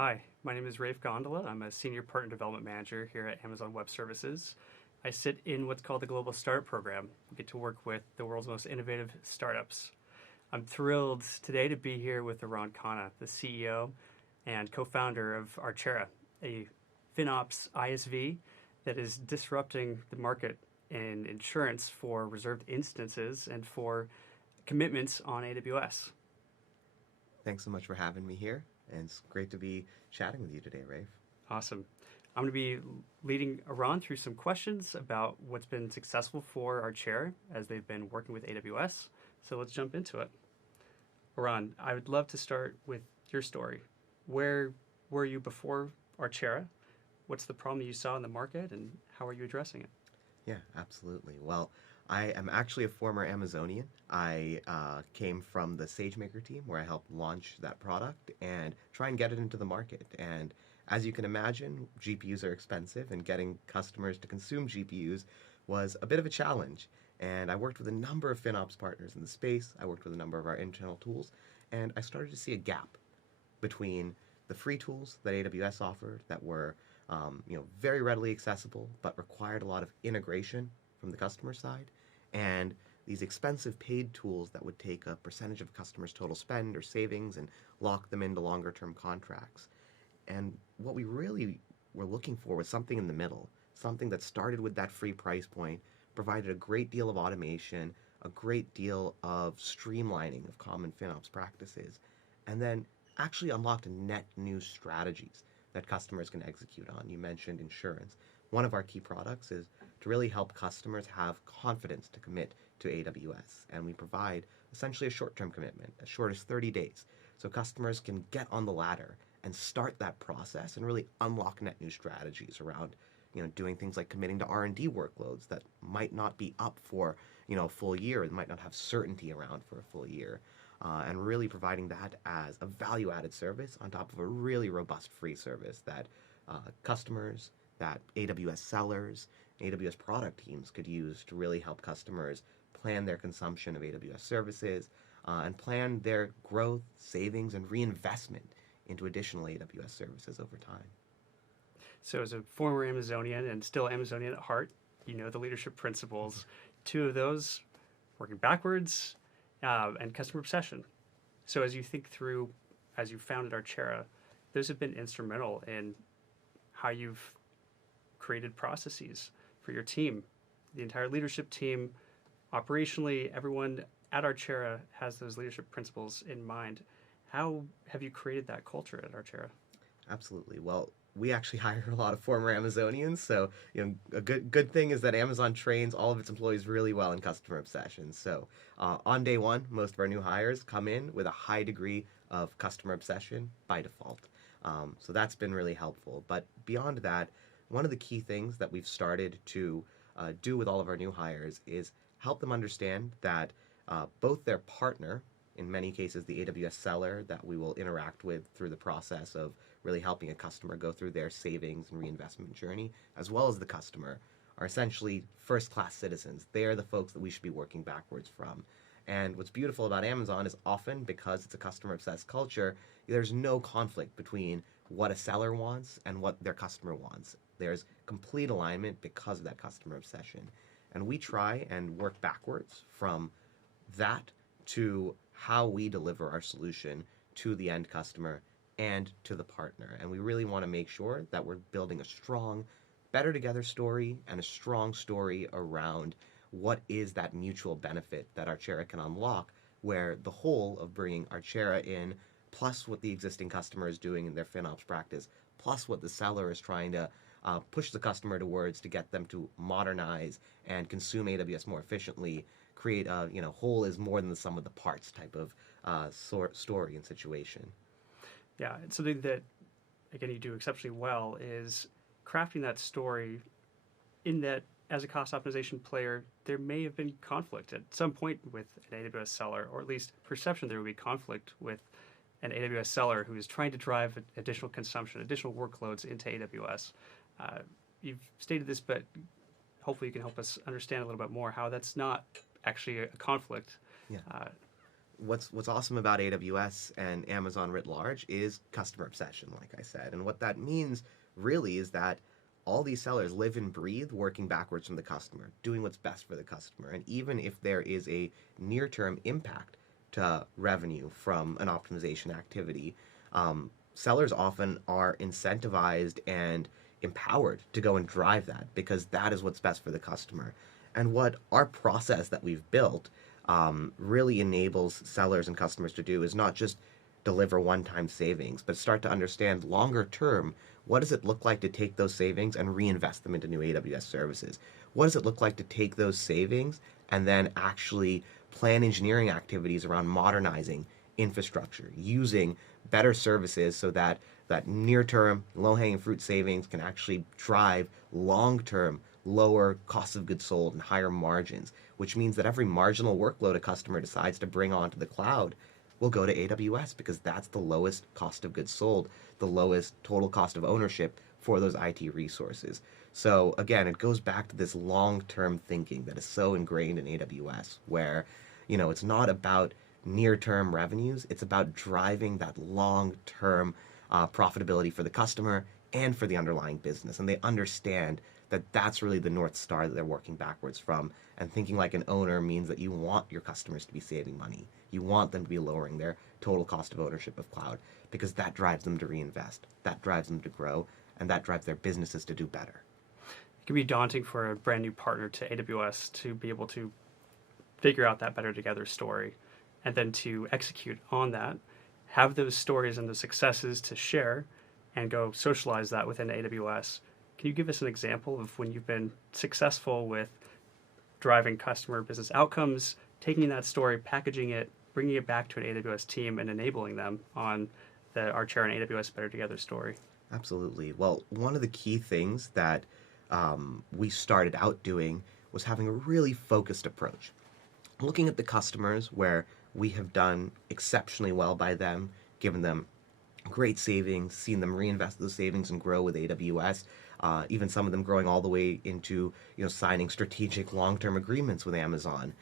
Hi, my name is Rafe Gondola. I'm a Senior Partner Development Manager here at Amazon Web Services. I sit in what's called the Global Startup Program. We get to work with the world's most innovative startups. I'm thrilled today to be here with Aran Khanna, the CEO and co-founder of Archera, a FinOps ISV that is disrupting the market in insurance for reserved instances and for commitments on AWS. Thanks so much for having me here, and it's great to be chatting with you today, Rafe. Awesome. I'm going to be leading Aran through some questions about what's been successful for Archera as they've been working with AWS. So let's jump into it. Aran, I would love to start with your story. Where were you before Archera? What's the problem you saw in the market, and how are you addressing it? Yeah, absolutely. Well, I am actually a former Amazonian. I came from the SageMaker team where I helped launch that product and try and get it into the market. And as you can imagine, GPUs are expensive, and getting customers to consume GPUs was a bit of a challenge. And I worked with a number of FinOps partners in the space. I worked with a number of our internal tools, and I started to see a gap between the free tools that AWS offered that were very readily accessible, but required a lot of integration from the customer side, and these expensive paid tools that would take a percentage of customers' total spend or savings and lock them into longer term contracts. And what we really were looking for was something in the middle, something that started with that free price point, provided a great deal of automation, a great deal of streamlining of common FinOps practices, and then actually unlocked net new strategies that customers can execute on. You mentioned insurance. One of our key products is to really help customers have confidence to commit to AWS. And we provide essentially a short-term commitment, as short as 30 days. So customers can get on the ladder and start that process and really unlock net new strategies around doing things like committing to R&D workloads that might not be up for a full year, and might not have certainty around for a full year. And really providing that as a value-added service on top of a really robust free service that customers, that AWS sellers, AWS product teams could use to really help customers plan their consumption of AWS services and plan their growth, savings, and reinvestment into additional AWS services over time. So as a former Amazonian and still Amazonian at heart, you know the leadership principles. Two of those, working backwards, and customer obsession. So as you think through, as you founded Archera, those have been instrumental in how you've created processes for your team. The entire leadership team, operationally, everyone at Archera has those leadership principles in mind. How have you created that culture at Archera? Absolutely. Well, we actually hire a lot of former Amazonians, so a good thing is that Amazon trains all of its employees really well in customer obsession. So on day one, most of our new hires come in with a high degree of customer obsession by default. So that's been really helpful. But beyond that, one of the key things that we've started to do with all of our new hires is help them understand that both their partner, in many cases the AWS seller that we will interact with through the process of really helping a customer go through their savings and reinvestment journey, as well as the customer, are essentially first-class citizens. They are the folks that we should be working backwards from. And what's beautiful about Amazon is often, because it's a customer-obsessed culture, there's no conflict between what a seller wants and what their customer wants. There's complete alignment because of that customer obsession. And we try and work backwards from that to how we deliver our solution to the end customer and to the partner. And we really want to make sure that we're building a strong, better together story and a strong story around what is that mutual benefit that Archera can unlock, where the whole of bringing Archera in, plus what the existing customer is doing in their FinOps practice, plus what the seller is trying to push the customer towards to get them to modernize and consume AWS more efficiently, create a whole is more than the sum of the parts type of story and situation. Yeah, it's something that, again, you do exceptionally well is crafting that story in that as a cost optimization player, there may have been conflict at some point with an AWS seller, or at least perception there would be conflict with an AWS seller who is trying to drive additional consumption, additional workloads into AWS. You've stated this, but hopefully you can help us understand a little bit more how that's not actually a conflict. Yeah. what's awesome about AWS and Amazon writ large is customer obsession, like I said. And what that means really is that all these sellers live and breathe working backwards from the customer, doing what's best for the customer. And even if there is a near-term impact to revenue from an optimization activity, sellers often are incentivized and empowered to go and drive that because that is what's best for the customer. And what our process that we've built really enables sellers and customers to do is not just deliver one-time savings, but start to understand longer term, what does it look like to take those savings and reinvest them into new AWS services? What does it look like to take those savings and then actually plan engineering activities around modernizing infrastructure, using better services so that that near-term, low-hanging fruit savings can actually drive long-term, lower cost of goods sold and higher margins, which means that every marginal workload a customer decides to bring onto the cloud will go to AWS because that's the lowest cost of goods sold, the lowest total cost of ownership for those IT resources. So again, it goes back to this long-term thinking that is so ingrained in AWS where, it's not about near-term revenues, it's about driving that long-term profitability for the customer and for the underlying business. And they understand that that's really the North Star that they're working backwards from. And thinking like an owner means that you want your customers to be saving money. You want them to be lowering their total cost of ownership of cloud because that drives them to reinvest, that drives them to grow, and that drives their businesses to do better. It can be daunting for a brand new partner to AWS to be able to figure out that better together story and then to execute on that, have those stories and those successes to share and go socialize that within AWS. Can you give us an example of when you've been successful with driving customer business outcomes, taking that story, packaging it, bringing it back to an AWS team, and enabling them on the Archera and AWS Better Together story? Absolutely. Well, one of the key things that we started out doing was having a really focused approach. Looking at the customers where we have done exceptionally well by them, given them great savings, seen them reinvest those savings and grow with AWS, even some of them growing all the way into signing strategic long-term agreements with Amazon,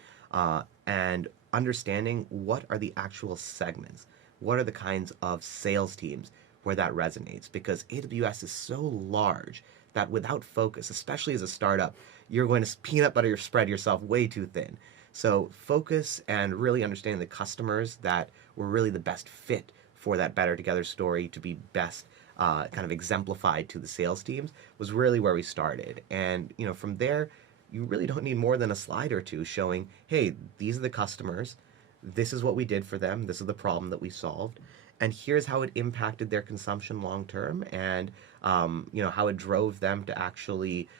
and understanding what are the actual segments, what are the kinds of sales teams where that resonates, because AWS is so large that without focus, especially as a startup, you're going to peanut butter your spread yourself way too thin. So focus and really understanding the customers that were really the best fit for that Better Together story to be best kind of exemplified to the sales teams was really where we started. And from there, you really don't need more than a slide or two showing, hey, these are the customers, this is what we did for them, this is the problem that we solved, and here's how it impacted their consumption long term, and how it drove them to actually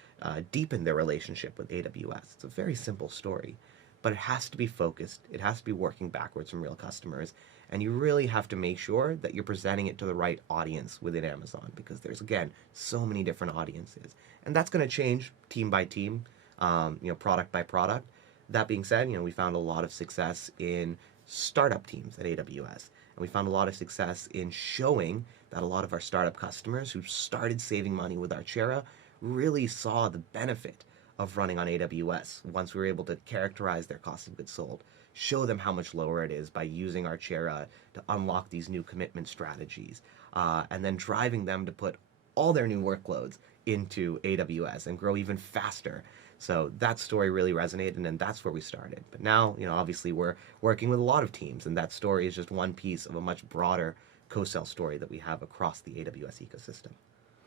deepen their relationship with AWS. It's a very simple story, but it has to be focused. It has to be working backwards from real customers. And you really have to make sure that you're presenting it to the right audience within Amazon because there's, again, so many different audiences. And that's going to change team by team, product by product. That being said, we found a lot of success in startup teams at AWS. And we found a lot of success in showing that a lot of our startup customers who started saving money with Archera really saw the benefit of running on AWS once we were able to characterize their cost of goods sold, show them how much lower it is by using Archera to unlock these new commitment strategies, and then driving them to put all their new workloads into AWS and grow even faster. So that story really resonated, and that's where we started. But now, obviously we're working with a lot of teams, and that story is just one piece of a much broader co-sell story that we have across the AWS ecosystem.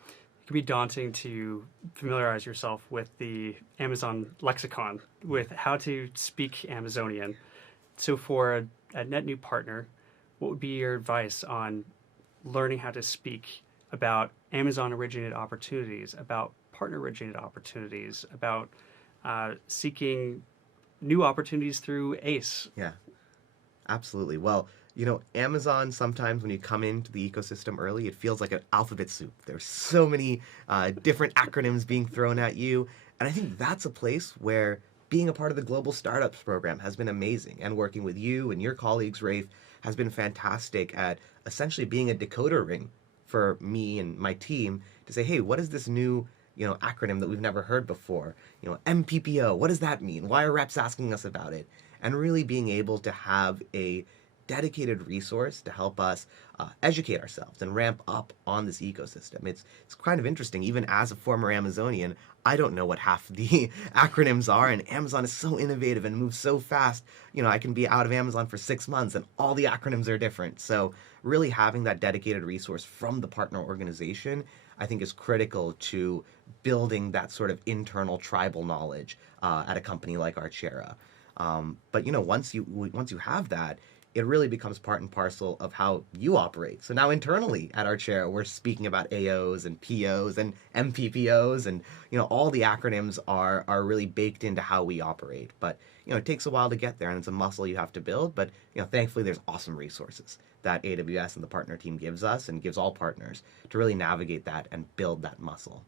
It can be daunting to familiarize yourself with the Amazon lexicon, with how to speak Amazonian. So for a net new partner, what would be your advice on learning how to speak about Amazon-originated opportunities, about partner-originated opportunities, about seeking new opportunities through ACE? Yeah, absolutely. Well, Amazon, sometimes when you come into the ecosystem early, it feels like an alphabet soup. There's so many different acronyms being thrown at you. And I think that's a place where being a part of the Global Startups Program has been amazing. And working with you and your colleagues, Rafe, has been fantastic at essentially being a decoder ring for me and my team to say, hey, what is this new acronym that we've never heard before? MPPO, what does that mean? Why are reps asking us about it? and really being able to have a dedicated resource to help us educate ourselves and ramp up on this ecosystem. It's kind of interesting. Even as a former Amazonian, I don't know what half the acronyms are, and Amazon is so innovative and moves so fast. I can be out of Amazon for 6 months and all the acronyms are different. So really having that dedicated resource from the partner organization, I think, is critical to building that sort of internal tribal knowledge at a company like Archera. But once you have that, it really becomes part and parcel of how you operate. So now internally at Archera, we're speaking about AOs and POs and MPPOs, and all the acronyms are really baked into how we operate. But it takes a while to get there, and it's a muscle you have to build. But thankfully, there's awesome resources that AWS and the partner team gives us and gives all partners to really navigate that and build that muscle.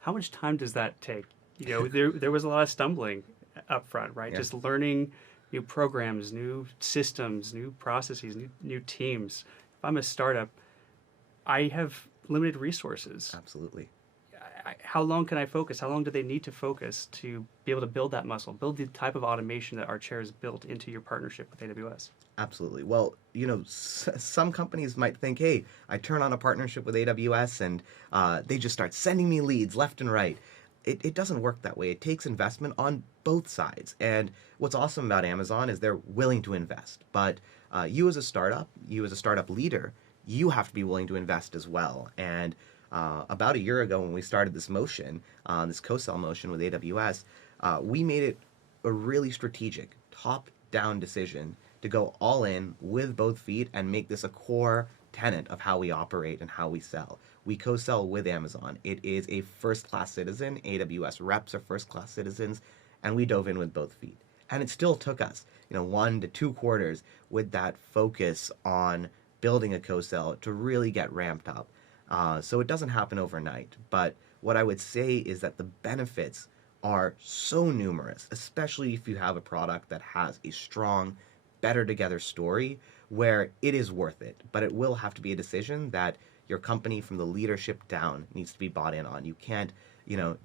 How much time does that take? There was a lot of stumbling up front, right? Yeah. Just learning new programs, new systems, new processes, new teams. If I'm a startup, I have limited resources. Absolutely. How long can I focus? How long do they need to focus to be able to build that muscle, build the type of automation that Archera has built into your partnership with AWS? Absolutely. Well, some companies might think, hey, I turn on a partnership with AWS and they just start sending me leads left and right. It doesn't work that way. It takes investment on both sides. And what's awesome about Amazon is they're willing to invest. But you as a startup leader, you have to be willing to invest as well. And about a year ago when we started this motion, this co-sell motion with AWS, we made it a really strategic, top-down decision to go all in with both feet and make this a core tenet of how we operate and how we sell. We co-sell with Amazon. It is a first-class citizen. AWS reps are first-class citizens, and we dove in with both feet. And it still took us, 1 to 2 quarters with that focus on building a co-sell to really get ramped up. So it doesn't happen overnight. But what I would say is that the benefits are so numerous, especially if you have a product that has a strong, better together story where it is worth it. But it will have to be a decision that your company from the leadership down needs to be bought in on. You can't,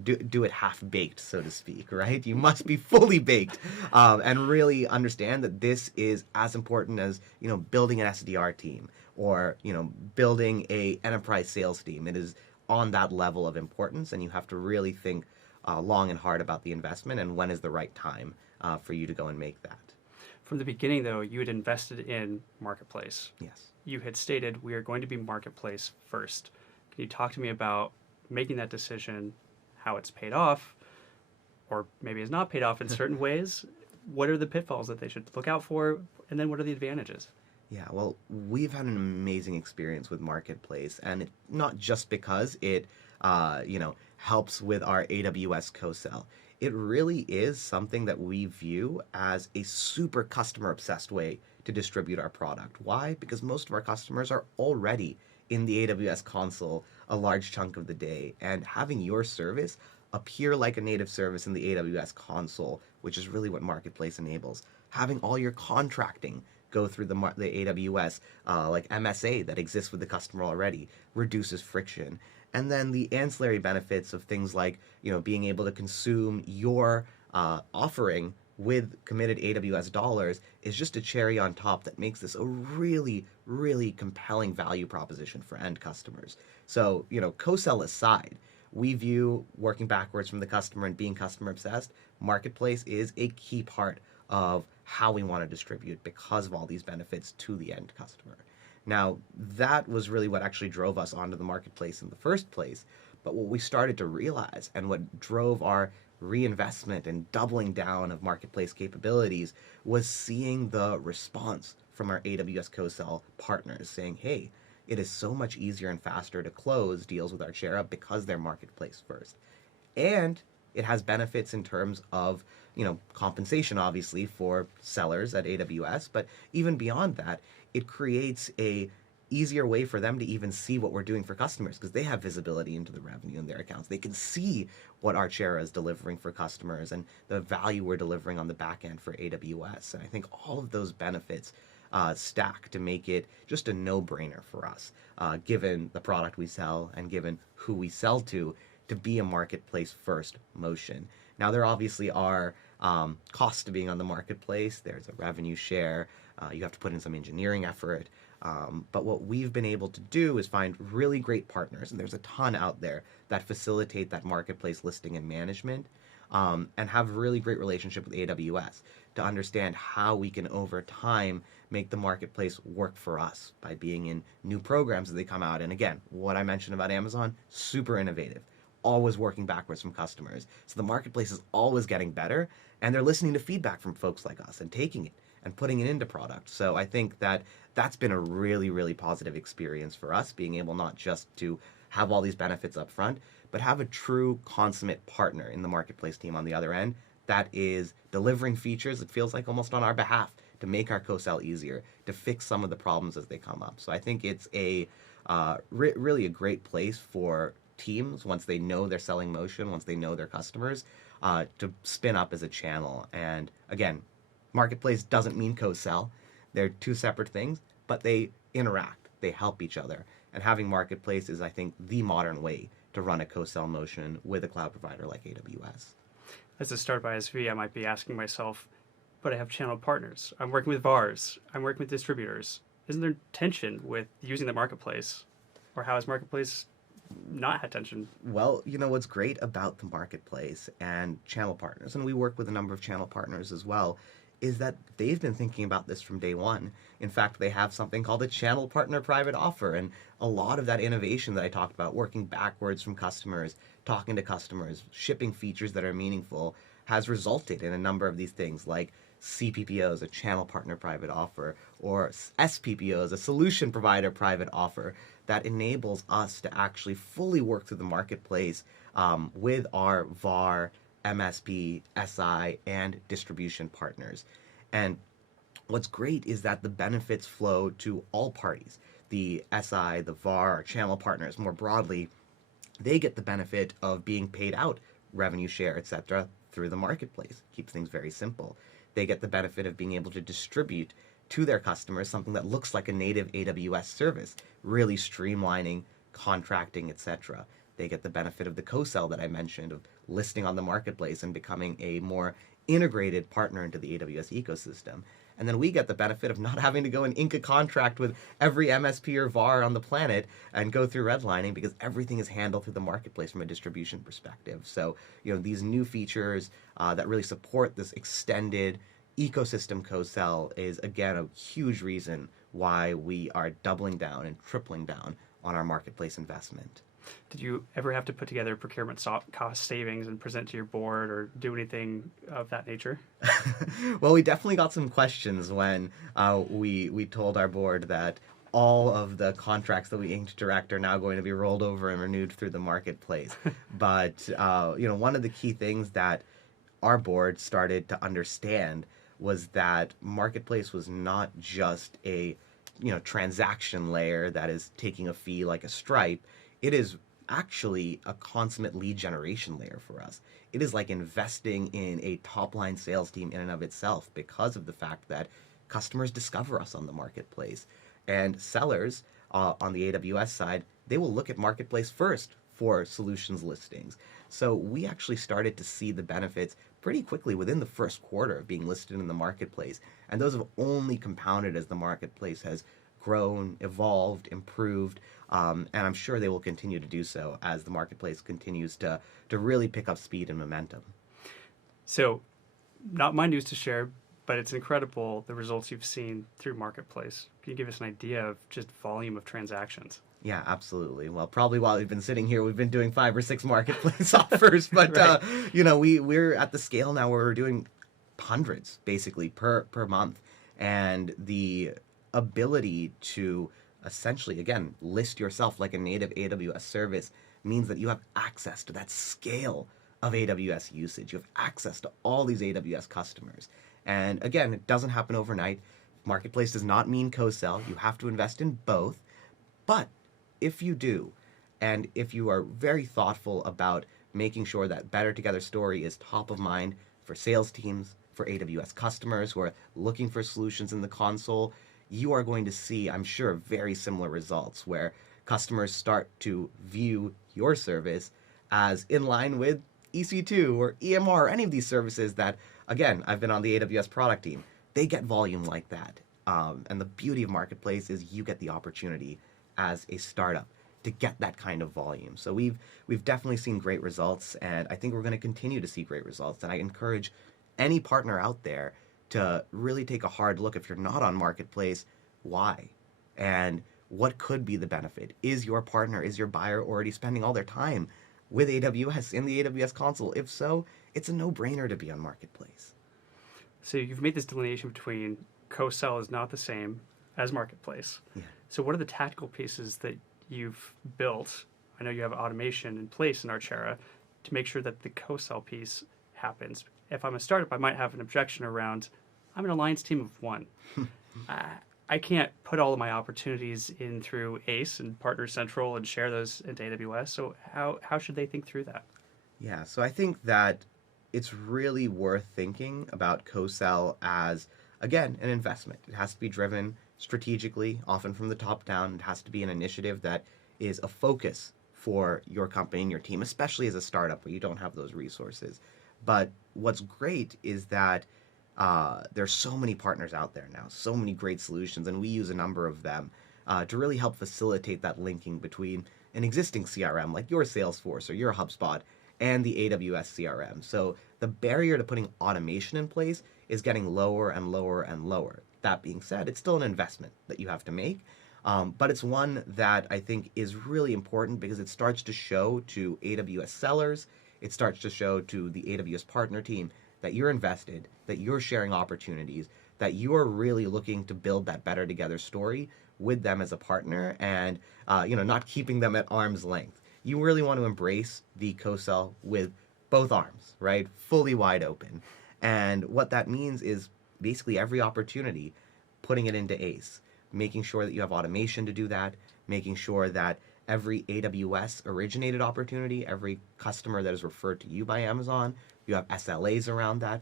do it half-baked, so to speak, right? You must be fully baked and really understand that this is as important as, building an SDR team or, building a enterprise sales team. It is on that level of importance, and you have to really think long and hard about the investment and when is the right time for you to go and make that. From the beginning, though, you had invested in Marketplace. Yes. You had stated we are going to be Marketplace first. Can you talk to me about making that decision, how it's paid off, or maybe it's not paid off in certain ways? What are the pitfalls that they should look out for, and then what are the advantages? Yeah, well, we've had an amazing experience with Marketplace, and not just because it, helps with our AWS co-sell. It really is something that we view as a super customer-obsessed way to distribute our product. Why? Because most of our customers are already in the AWS console a large chunk of the day, and having your service appear like a native service in the AWS console, which is really what Marketplace enables. Having all your contracting go through the AWS like MSA that exists with the customer already reduces friction. And then the ancillary benefits of things like, being able to consume your offering with committed AWS dollars is just a cherry on top that makes this a really, really compelling value proposition for end customers. So, co-sell aside, we view working backwards from the customer and being customer obsessed, Marketplace is a key part of how we want to distribute because of all these benefits to the end customer. Now, that was really what actually drove us onto the Marketplace in the first place. But what we started to realize and what drove our reinvestment and doubling down of Marketplace capabilities was seeing the response from our AWS co-sell partners saying, hey, it is so much easier and faster to close deals with Archera because they're Marketplace first. And it has benefits in terms of, compensation, obviously, for sellers at AWS. But even beyond that, it creates a easier way for them to even see what we're doing for customers because they have visibility into the revenue in their accounts. They can see what Archera is delivering for customers and the value we're delivering on the back end for AWS. And I think all of those benefits stack to make it just a no-brainer for us, given the product we sell and given who we sell to be a Marketplace first motion. Now, there obviously are cost to being on the marketplace. There's a revenue share. You have to put in some engineering effort. But what we've been able to do is find really great partners, and there's a ton out there that facilitate that marketplace listing and management, and have a really great relationship with AWS to understand how we can over time make the marketplace work for us by being in new programs as they come out. And again, what I mentioned about Amazon, super innovative, always working backwards from customers. So the marketplace is always getting better, and they're listening to feedback from folks like us and taking it and putting it into product. So I think that that's been a really, really positive experience for us, being able not just to have all these benefits up front, but have a true consummate partner in the marketplace team on the other end that is delivering features, it feels like, almost on our behalf to make our co-sell easier, to fix some of the problems as they come up. So I think it's a really a great place for teams, once they know their selling motion, once they know their customers, to spin up as a channel. And again, marketplace doesn't mean co-sell. They're two separate things, but they interact. They help each other. And having marketplace is, I think, the modern way to run a co-sell motion with a cloud provider like AWS. As a startup ISV, I might be asking myself, but I have channel partners. I'm working with VARs. I'm working with distributors. Isn't there tension with using the marketplace? Or how has marketplace not had tension? Well, you know what's great about the marketplace and channel partners, and we work with a number of channel partners as well, is that they've been thinking about this from day one. In fact, they have something called a channel partner private offer, and a lot of that innovation that I talked about, working backwards from customers, talking to customers, shipping features that are meaningful, has resulted in a number of these things like CPPOs, a channel partner private offer, or SPPOs, a solution provider private offer, that enables us to actually fully work through the marketplace with our VAR, MSP, SI, and distribution partners. And what's great is that the benefits flow to all parties. The SI, the VAR, our channel partners more broadly, they get the benefit of being paid out revenue share, etc., through the marketplace. Keeps things very simple. They get the benefit of being able to distribute to their customers something that looks like a native AWS service, really streamlining contracting, etc. They get the benefit of the co-sell that I mentioned, of listing on the marketplace and becoming a more integrated partner into the AWS ecosystem. And then we get the benefit of not having to go and ink a contract with every MSP or VAR on the planet and go through redlining, because everything is handled through the marketplace from a distribution perspective. So, you know, these new features that really support this extended ecosystem co-sell is, again, a huge reason why we are doubling down and tripling down on our marketplace investment. Did you ever have to put together procurement cost savings and present to your board or do anything of that nature? Well, we definitely got some questions when we told our board that all of the contracts that we inked direct are now going to be rolled over and renewed through the marketplace. But you know, one of the key things that our board started to understand was that marketplace was not just a transaction layer that is taking a fee like a Stripe. It is actually a consummate lead generation layer for us. It is like investing in a top-line sales team in and of itself, because of the fact that customers discover us on the marketplace. And sellers on the AWS side, they will look at marketplace first for solutions listings. So we actually started to see the benefits pretty quickly within the first quarter of being listed in the marketplace. And those have only compounded as the marketplace has grown, evolved, improved, and I'm sure they will continue to do so as the marketplace continues to really pick up speed and momentum. So, not my news to share, but it's incredible the results you've seen through Marketplace. Can you give us an idea of just volume of transactions? Yeah, absolutely. Well, probably while we've been sitting here, we've been doing 5 or 6 marketplace offers, but right. We're at the scale now where we're doing hundreds basically per month, and the ability to essentially, again, list yourself like a native AWS service means that you have access to that scale of AWS usage. You have access to all these AWS customers. And again, it doesn't happen overnight. Marketplace does not mean co-sell. You have to invest in both. But if you do, and if you are very thoughtful about making sure that Better Together story is top of mind for sales teams, for AWS customers who are looking for solutions in the console, you are going to see, I'm sure, very similar results where customers start to view your service as in line with EC2 or EMR or any of these services that again, I've been on the AWS product team. They get volume like that. And the beauty of Marketplace is you get the opportunity as a startup to get that kind of volume. So we've definitely seen great results, and I think we're going to continue to see great results. And I encourage any partner out there to really take a hard look. If you're not on Marketplace, why? And what could be the benefit? Is your partner, is your buyer already spending all their time with AWS in the AWS console? If so, it's a no-brainer to be on Marketplace. So you've made this delineation between co-sell is not the same as Marketplace. Yeah. So what are the tactical pieces that you've built? I know you have automation in place in Archera to make sure that the co-sell piece happens. If I'm a startup, I might have an objection around, I'm an alliance team of one. I can't put all of my opportunities in through ACE and Partner Central and share those into AWS. So how should they think through that? Yeah, so I think that it's really worth thinking about co-sell as, again, an investment. It has to be driven strategically, often from the top down. It has to be an initiative that is a focus for your company and your team, especially as a startup where you don't have those resources. But what's great is that there's so many partners out there now, so many great solutions, and we use a number of them to really help facilitate that linking between an existing CRM like your Salesforce or your HubSpot and the AWS CRM. So the barrier to putting automation in place is getting lower and lower and lower. That being said, it's still an investment that you have to make, but it's one that I think is really important because it starts to show to AWS sellers, it starts to show to the AWS partner team that you're invested, that you're sharing opportunities, that you're really looking to build that better together story with them as a partner, and not keeping them at arm's length. You really want to embrace the co-sell with both arms, right? Fully wide open. And what that means is basically every opportunity, putting it into ACE, making sure that you have automation to do that, making sure that every AWS originated opportunity, every customer that is referred to you by Amazon, you have SLAs around that.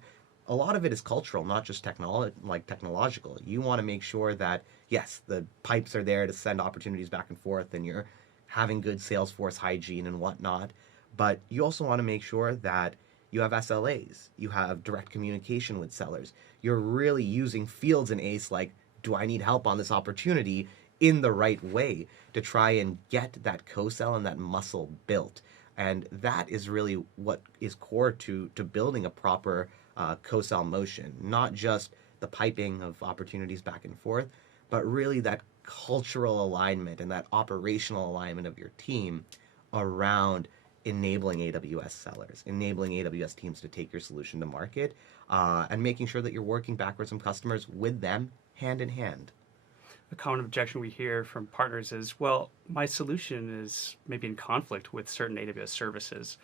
A lot of it is cultural, not just technological. You want to make sure that, yes, the pipes are there to send opportunities back and forth, and you're having good Salesforce hygiene and whatnot. But you also want to make sure that you have SLAs, you have direct communication with sellers. You're really using fields in ACE like, do I need help on this opportunity, in the right way to try and get that co-sell and that muscle built. And that is really what is core to building a proper co-sell motion, not just the piping of opportunities back and forth, but really that cultural alignment and that operational alignment of your team around enabling AWS sellers, enabling AWS teams to take your solution to market, and making sure that you're working backwards from customers with them hand in hand. A common objection we hear from partners is, well, my solution is maybe in conflict with certain AWS services.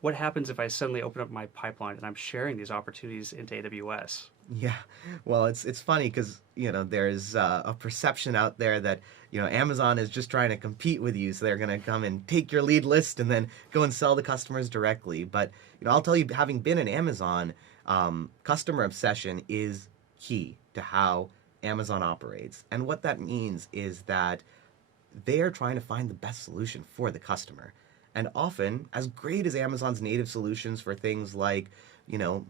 What happens if I suddenly open up my pipeline and I'm sharing these opportunities into AWS? Yeah, well, it's funny because there's a perception out there that Amazon is just trying to compete with you, so they're going to come and take your lead list and then go and sell to customers directly. But I'll tell you, having been in Amazon, customer obsession is key to how Amazon operates, and what that means is that they are trying to find the best solution for the customer. And often, as great as Amazon's native solutions for things like,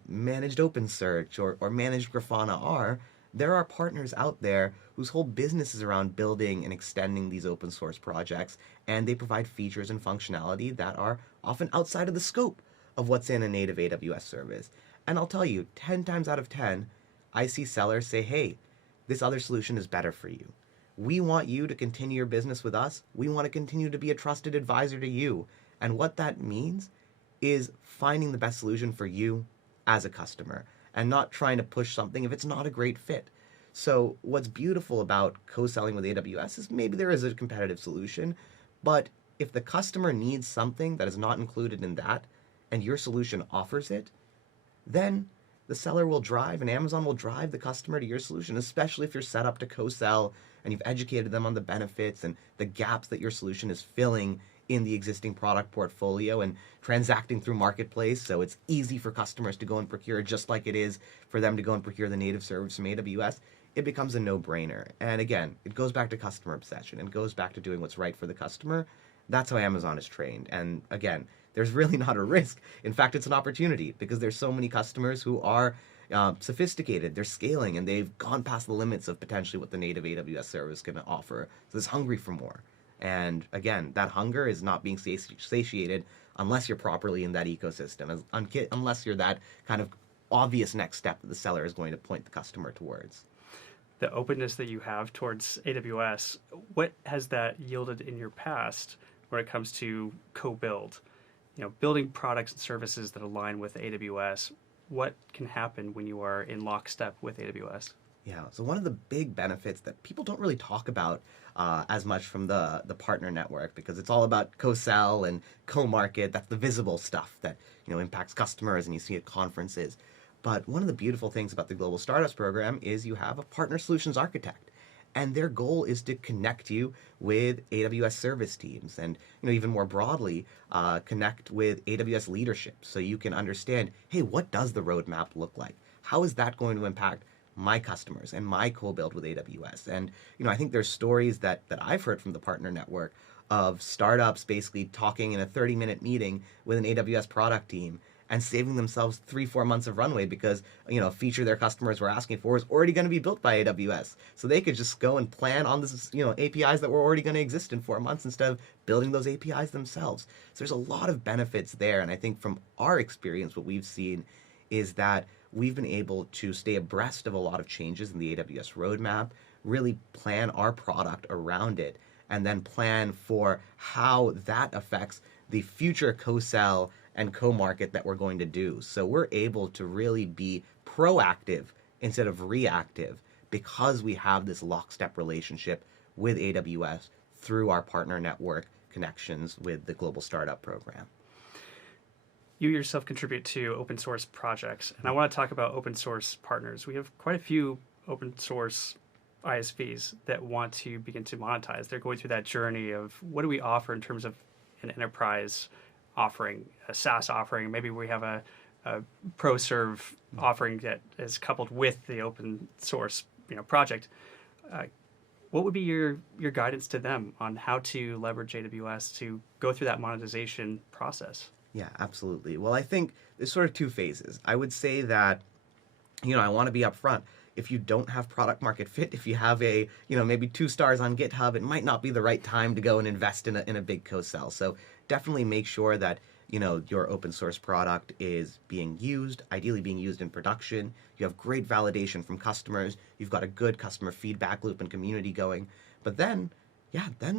managed OpenSearch or managed Grafana are, there are partners out there whose whole business is around building and extending these open source projects, and they provide features and functionality that are often outside of the scope of what's in a native AWS service. And I'll tell you, 10 times out of 10, I see sellers say, hey, this other solution is better for you. We want you to continue your business with us. We want to continue to be a trusted advisor to you. And what that means is finding the best solution for you as a customer and not trying to push something if it's not a great fit. So what's beautiful about co-selling with AWS is maybe there is a competitive solution, but if the customer needs something that is not included in that and your solution offers it, then the seller will drive and Amazon will drive the customer to your solution, especially if you're set up to co-sell and you've educated them on the benefits and the gaps that your solution is filling in the existing product portfolio and transacting through Marketplace, so it's easy for customers to go and procure just like it is for them to go and procure the native service from AWS. It becomes a no-brainer. And again, it goes back to customer obsession and goes back to doing what's right for the customer. That's how Amazon is trained. And again, there's really not a risk. In fact, it's an opportunity because there's so many customers who are, sophisticated, they're scaling, and they've gone past the limits of potentially what the native AWS service can offer. So it's hungry for more. And again, that hunger is not being satiated unless you're properly in that ecosystem, unless you're that kind of obvious next step that the seller is going to point the customer towards. The openness that you have towards AWS, what has that yielded in your past when it comes to co-build? Building products and services that align with AWS. What can happen when you are in lockstep with AWS? Yeah, so one of the big benefits that people don't really talk about as much from the partner network, because it's all about co-sell and co-market. That's the visible stuff that impacts customers and you see at conferences. But one of the beautiful things about the Global Startups Program is you have a partner solutions architect, and their goal is to connect you with AWS service teams, and even more broadly, connect with AWS leadership, so you can understand, hey, what does the roadmap look like? How is that going to impact my customers and my co-build with AWS? And I think there's stories that I've heard from the partner network of startups basically talking in a 30-minute meeting with an AWS product team and saving themselves 3-4 months of runway because a feature their customers were asking for is already going to be built by AWS. So they could just go and plan on this, APIs that were already going to exist in 4 months instead of building those APIs themselves. So there's a lot of benefits there. And I think from our experience, what we've seen is that we've been able to stay abreast of a lot of changes in the AWS roadmap, really plan our product around it, and then plan for how that affects the future co-sell and co-market that we're going to do. So we're able to really be proactive instead of reactive because we have this lockstep relationship with AWS through our partner network connections with the Global Startup Program. You yourself contribute to open source projects, and I want to talk about open source partners. We have quite a few open source ISVs that want to begin to monetize. They're going through that journey of what do we offer in terms of an enterprise offering, a SaaS offering. Maybe we have a ProServe offering that is coupled with the open source project. What would be your guidance to them on how to leverage AWS to go through that monetization process? Yeah, absolutely. Well, I think there's sort of two phases. I would say that, I want to be upfront. If you don't have product market fit, if you have maybe 2 stars on GitHub, it might not be the right time to go and invest in a big co-sell. So definitely make sure that, your open source product is being used, ideally being used in production. You have great validation from customers. You've got a good customer feedback loop and community going. But then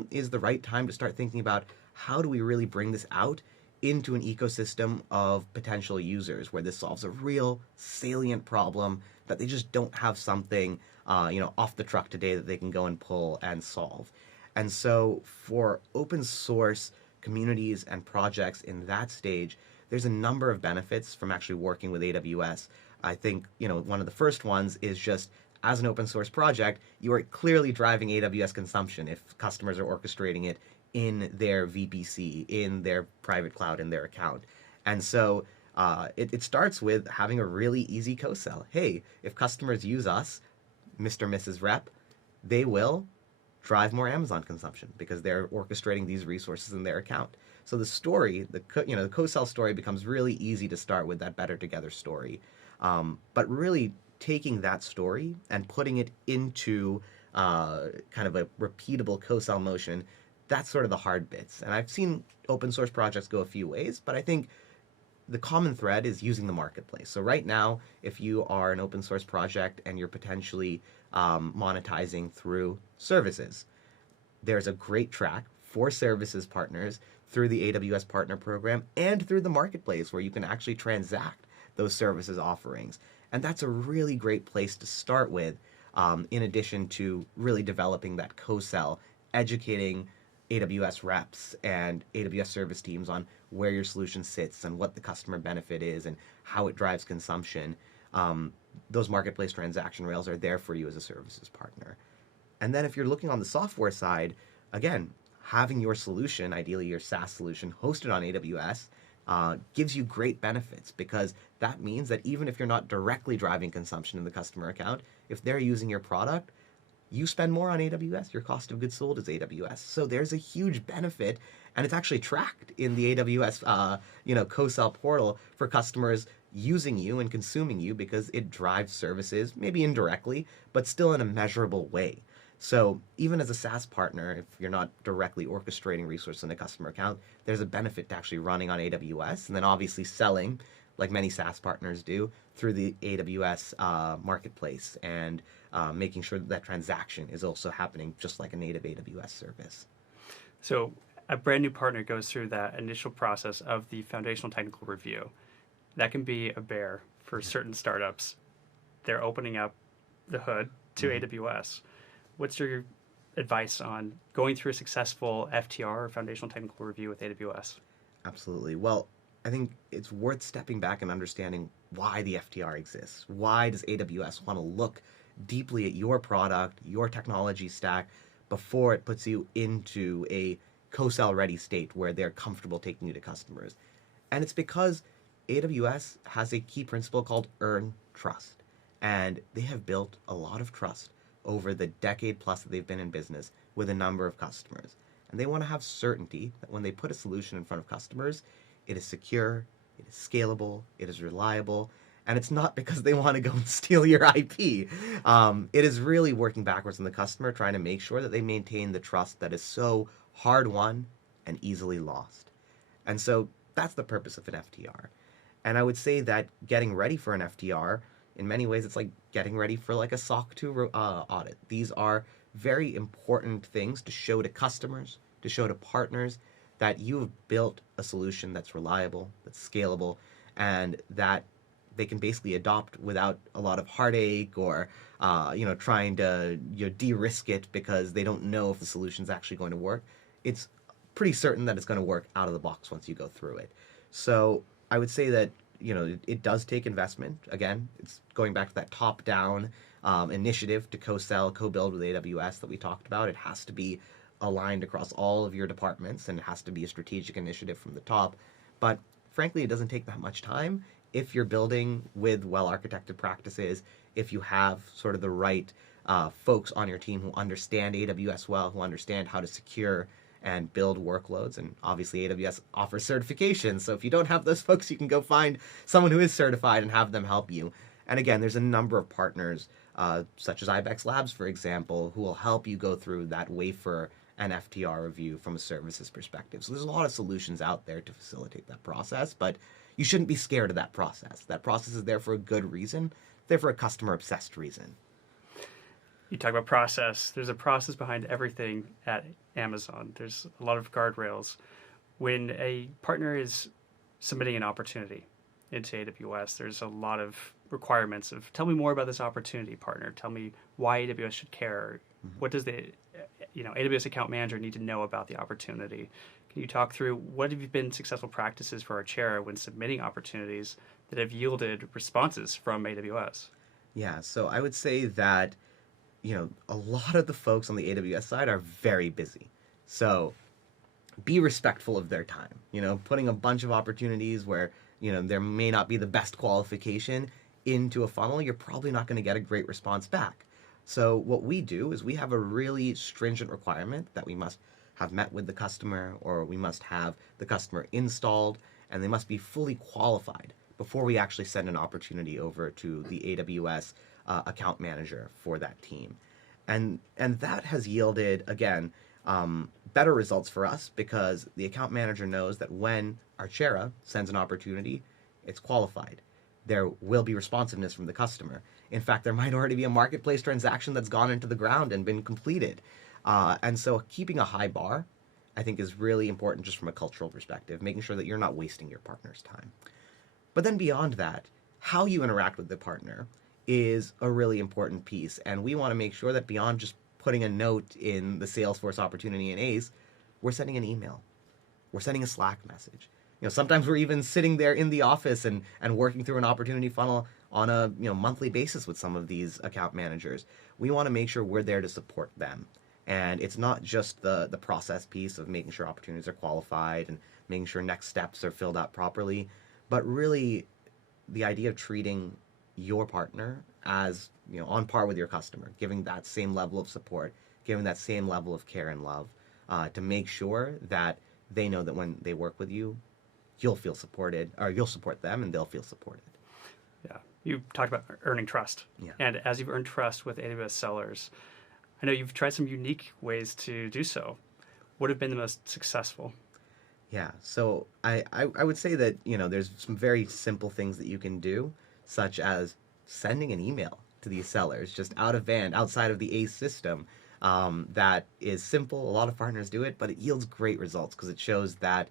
is the right time to start thinking about how do we really bring this out into an ecosystem of potential users where this solves a real salient problem that they just don't have something, off the truck today that they can go and pull and solve. And so for open source communities and projects in that stage, there's a number of benefits from actually working with AWS. I think, one of the first ones is just as an open source project, you are clearly driving AWS consumption if customers are orchestrating it in their VPC, in their private cloud, in their account. And so it starts with having a really easy co-sell. Hey, if customers use us, Mr. Mrs. Rep, they will drive more Amazon consumption because they're orchestrating these resources in their account. So the story, the co-sell story becomes really easy to start with, that better together story. But really taking that story and putting it into kind of a repeatable co-sell motion, that's sort of the hard bits. And I've seen open source projects go a few ways, but I think the common thread is using the marketplace. So right now, if you are an open source project and you're potentially monetizing through services, there's a great track for services partners through the AWS Partner Program and through the marketplace where you can actually transact those services offerings. And that's a really great place to start with, in addition to really developing that co-sell, educating AWS reps and AWS service teams on where your solution sits and what the customer benefit is and how it drives consumption. Those marketplace transaction rails are there for you as a services partner. And then if you're looking on the software side, again, having your solution, ideally your SaaS solution, hosted on AWS gives you great benefits, because that means that even if you're not directly driving consumption in the customer account, if they're using your product, you spend more on AWS. Your cost of goods sold is AWS. So there's a huge benefit, and it's actually tracked in the AWS co-sell portal for customers using you and consuming you because it drives services, maybe indirectly, but still in a measurable way. So even as a SaaS partner, if you're not directly orchestrating resources in a customer account, there's a benefit to actually running on AWS and then obviously selling, like many SaaS partners do, through the AWS Marketplace and making sure that that transaction is also happening just like a native AWS service. So a brand new partner goes through that initial process of the foundational technical review. That can be a bear for certain startups. They're opening up the hood to AWS. What's your advice on going through a successful FTR, or foundational technical review, with AWS? Absolutely. Well, I think it's worth stepping back and understanding why the FTR exists. Why does AWS want to look deeply at your product, your technology stack, before it puts you into a co-sell ready state where they're comfortable taking you to customers? And it's because AWS has a key principle called earn trust. And they have built a lot of trust over the decade plus that they've been in business with a number of customers. And they want to have certainty that when they put a solution in front of customers, it is secure, it is scalable, it is reliable, and it's not because they want to go and steal your IP. It is really working backwards on the customer, trying to make sure that they maintain the trust that is so hard won and easily lost. And so that's the purpose of an FTR. And I would say that getting ready for an FTR, in many ways, it's like getting ready for like a SOC 2 audit. These are very important things to show to customers, to show to partners that you have built a solution that's reliable, that's scalable, and that they can basically adopt without a lot of heartache or trying to de-risk it because they don't know if the solution's actually going to work. It's pretty certain that it's going to work out of the box once you go through it. So I would say that it does take investment. Again, it's going back to that top-down initiative to co-sell, co-build with AWS that we talked about. It has to be aligned across all of your departments, and it has to be a strategic initiative from the top. But frankly, it doesn't take that much time if you're building with well-architected practices, if you have sort of the right folks on your team who understand AWS well, who understand how to secure and build workloads. And obviously AWS offers certifications, so if you don't have those folks, you can go find someone who is certified and have them help you. And again, there's a number of partners, such as Ibex Labs, for example, who will help you go through that wafer and FTR review from a services perspective. So there's a lot of solutions out there to facilitate that process, but you shouldn't be scared of that process. That process is there for a good reason, there for a customer-obsessed reason. You talk about process. There's a process behind everything at Amazon. There's a lot of guardrails. When a partner is submitting an opportunity into AWS, there's a lot of requirements of, tell me more about this opportunity, partner. Tell me why AWS should care. What does the AWS account manager need to know about the opportunity? Can you talk through what have been successful practices for Archera when submitting opportunities that have yielded responses from AWS? Yeah, so I would say that a lot of the folks on the AWS side are very busy. So be respectful of their time. Putting a bunch of opportunities where, there may not be the best qualification into a funnel, you're probably not going to get a great response back. So what we do is we have a really stringent requirement that we must have met with the customer, or we must have the customer installed, and they must be fully qualified before we actually send an opportunity over to the AWS account manager for that team. And that has yielded, again, better results for us because the account manager knows that when Archera sends an opportunity, it's qualified. There will be responsiveness from the customer. In fact, there might already be a marketplace transaction that's gone into the ground and been completed. And so keeping a high bar, I think, is really important just from a cultural perspective, making sure that you're not wasting your partner's time. But then beyond that, how you interact with the partner is a really important piece. And we want to make sure that beyond just putting a note in the Salesforce opportunity in ACE, we're sending an email. We're sending a Slack message. Sometimes we're even sitting there in the office and working through an opportunity funnel on a monthly basis with some of these account managers. We want to make sure we're there to support them. And it's not just the process piece of making sure opportunities are qualified and making sure next steps are filled out properly, but really the idea of treating your partner as on par with your customer, giving that same level of support, giving that same level of care and love, to make sure that they know that when they work with you, you'll feel supported, or you'll support them and they'll feel supported. You talked about earning trust. Yeah. And as you've earned trust with AWS sellers, I know you've tried some unique ways to do so. What have been the most successful? Yeah, so I would say that, there's some very simple things that you can do, such as sending an email to these sellers just out of band, outside of the ACE system. That is simple. A lot of partners do it, but it yields great results because it shows that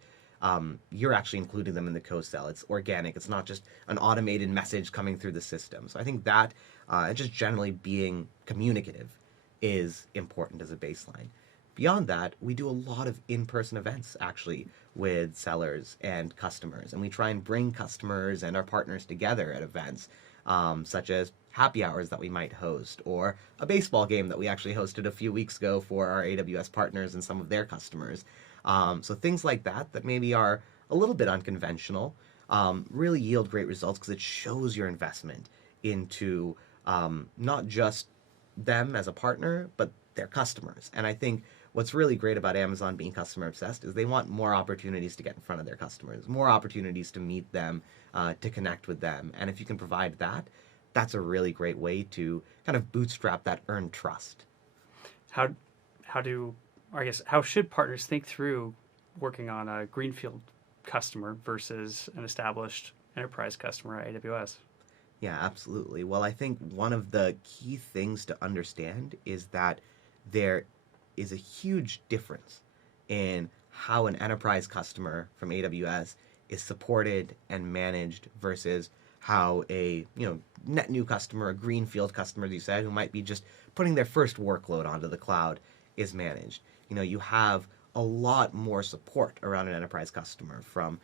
you're actually including them in the co-sell. It's organic. It's not just an automated message coming through the system. So I think that and just generally being communicative is important as a baseline. Beyond that, we do a lot of in-person events actually with sellers and customers, and we try and bring customers and our partners together at events, such as happy hours that we might host, or a baseball game that we actually hosted a few weeks ago for our AWS partners and some of their customers. So things like that maybe are a little bit unconventional, really yield great results because it shows your investment into not just them as a partner, but their customers. And I think what's really great about Amazon being customer obsessed is they want more opportunities to get in front of their customers, more opportunities to meet them, to connect with them. And if you can provide that, that's a really great way to kind of bootstrap that earned trust. How do I guess how should partners think through working on a greenfield customer versus an established enterprise customer at AWS? Yeah, absolutely. Well, I think one of the key things to understand is that there is a huge difference in how an enterprise customer from AWS is supported and managed versus how a net new customer, a greenfield customer, as you said, who might be just putting their first workload onto the cloud, is managed. You have a lot more support around an enterprise customer, from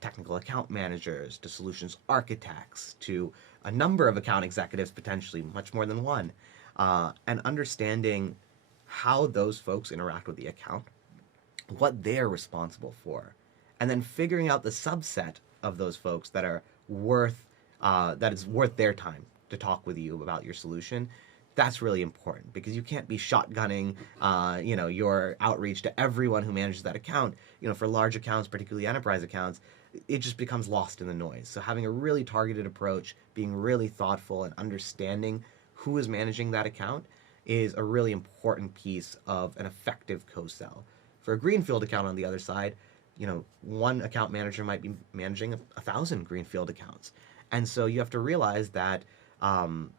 technical account managers to solutions architects to a number of account executives, potentially much more than one, and understanding how those folks interact with the account, what they're responsible for, and then figuring out the subset of those folks that are that is worth their time to talk with you about your solution. That's really important because you can't be shotgunning, your outreach to everyone who manages that account. For large accounts, particularly enterprise accounts, it just becomes lost in the noise. So having a really targeted approach, being really thoughtful, and understanding who is managing that account is a really important piece of an effective co-sell. For a greenfield account on the other side, one account manager might be managing 1,000 greenfield accounts. And so you have to realize that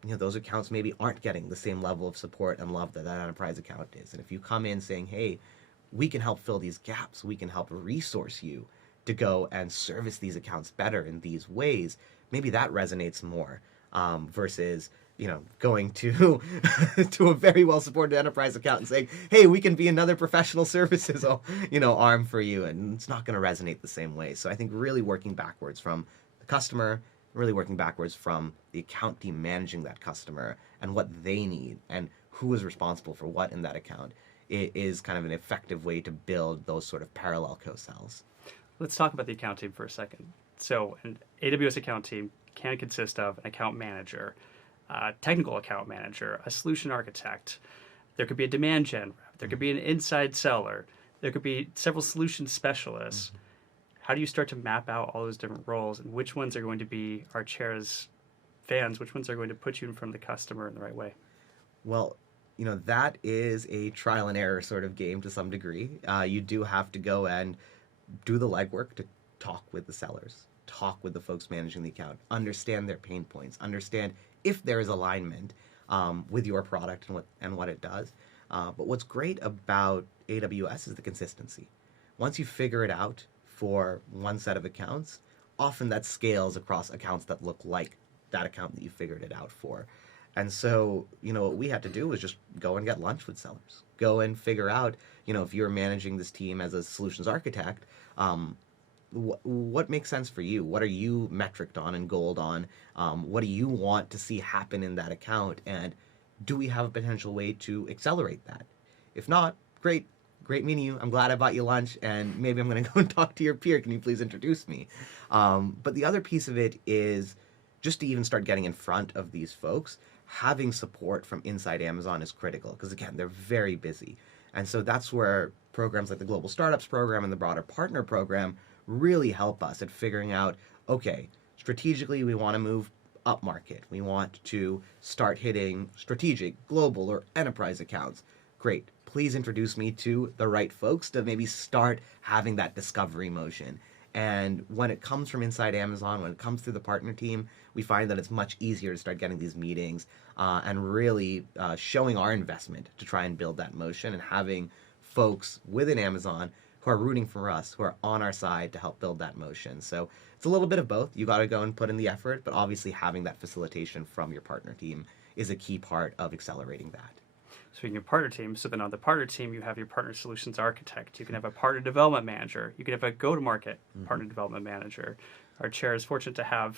those accounts maybe aren't getting the same level of support and love that enterprise account is. And if you come in saying, hey, we can help fill these gaps, we can help resource you to go and service these accounts better in these ways, maybe that resonates more, versus going to to a very well supported enterprise account and saying, hey, we can be another professional services arm for you, and it's not going to resonate the same way. So I think really working backwards from the customer, really working backwards from the account team managing that customer and what they need and who is responsible for what in that account, it is kind of an effective way to build those sort of parallel co-sells. Let's talk about the account team for a second. So an AWS account team can consist of an account manager, a technical account manager, a solution architect. There could be a demand gen rep. There could be an inside seller. There could be several solution specialists. Mm-hmm. How do you start to map out all those different roles, and which ones are going to be Archera's fans? Which ones are going to put you in front of the customer in the right way? Well, that is a trial and error sort of game to some degree. You do have to go and do the legwork to talk with the sellers, talk with the folks managing the account, understand their pain points, understand if there is alignment with your product and what it does. But what's great about AWS is the consistency. Once you figure it out for one set of accounts, often that scales across accounts that look like that account that you figured it out for. And so, what we had to do was just go and get lunch with sellers. Go and figure out, if you're managing this team as a solutions architect, what makes sense for you? What are you metriced on and goaled on? What do you want to see happen in that account? And do we have a potential way to accelerate that? If not, great meeting you. I'm glad I bought you lunch, and maybe I'm going to go and talk to your peer. Can you please introduce me? But the other piece of it is just to even start getting in front of these folks, having support from inside Amazon is critical because, again, they're very busy. And so that's where programs like the Global Startups Program and the broader partner program really help us at figuring out, okay, strategically we want to move upmarket. We want to start hitting strategic, global, or enterprise accounts. Great. Please introduce me to the right folks to maybe start having that discovery motion. And when it comes from inside Amazon, when it comes through the partner team, we find that it's much easier to start getting these meetings and really showing our investment to try and build that motion and having folks within Amazon who are rooting for us, who are on our side to help build that motion. So it's a little bit of both. You got to go and put in the effort, but obviously having that facilitation from your partner team is a key part of accelerating that. Speaking of partner team, so then on the partner team, you have your partner solutions architect. You can have a partner development manager. You can have a go-to-market partner development manager. Our chair is fortunate to have